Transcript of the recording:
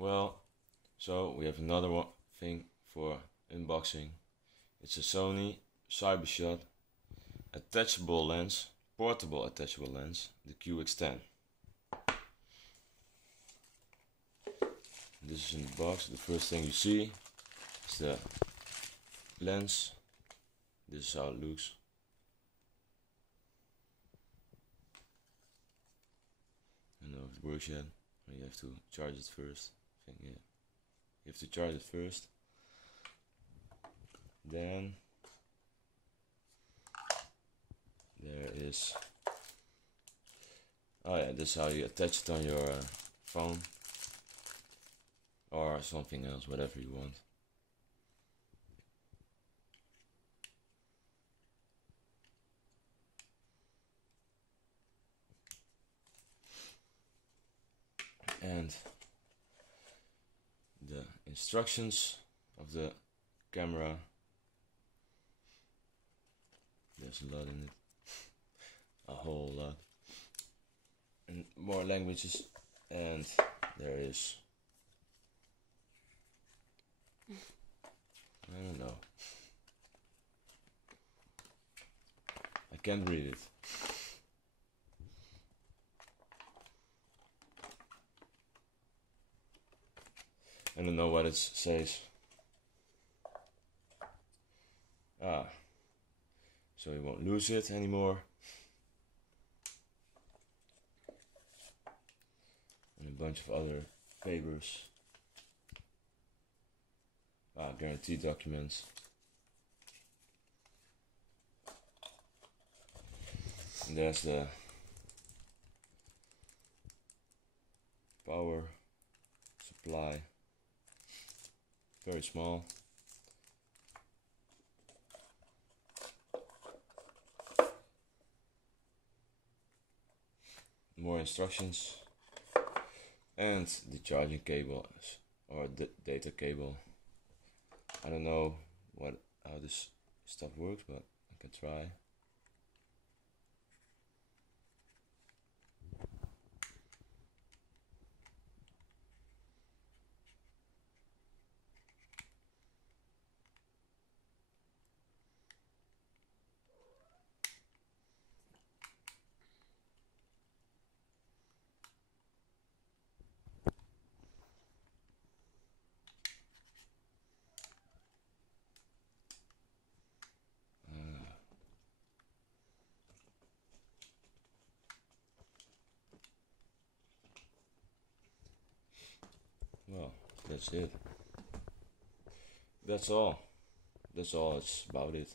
Well, so we have another thing for unboxing. It's a Sony Cybershot attachable lens, portable attachable lens, the QX10. This is in the box. The first thing you see is the lens. This is how it looks. I don't know if it works yet. You have to charge it first. I think, yeah. You have to charge it first. Then there is, oh yeah, this is how you attach it on your phone or something else, whatever you want. And the instructions of the camera. There's a lot in it, a whole lot, and more languages. And there is, I don't know, I can't read it. I don't know what it says. So you won't lose it anymore. And a bunch of other papers. Guarantee documents. And there's the power supply. Very small. More instructions and the charging cable or the data cable. I don't know how this stuff works, but I can try. Well, that's it. That's all. That's all. It's about it.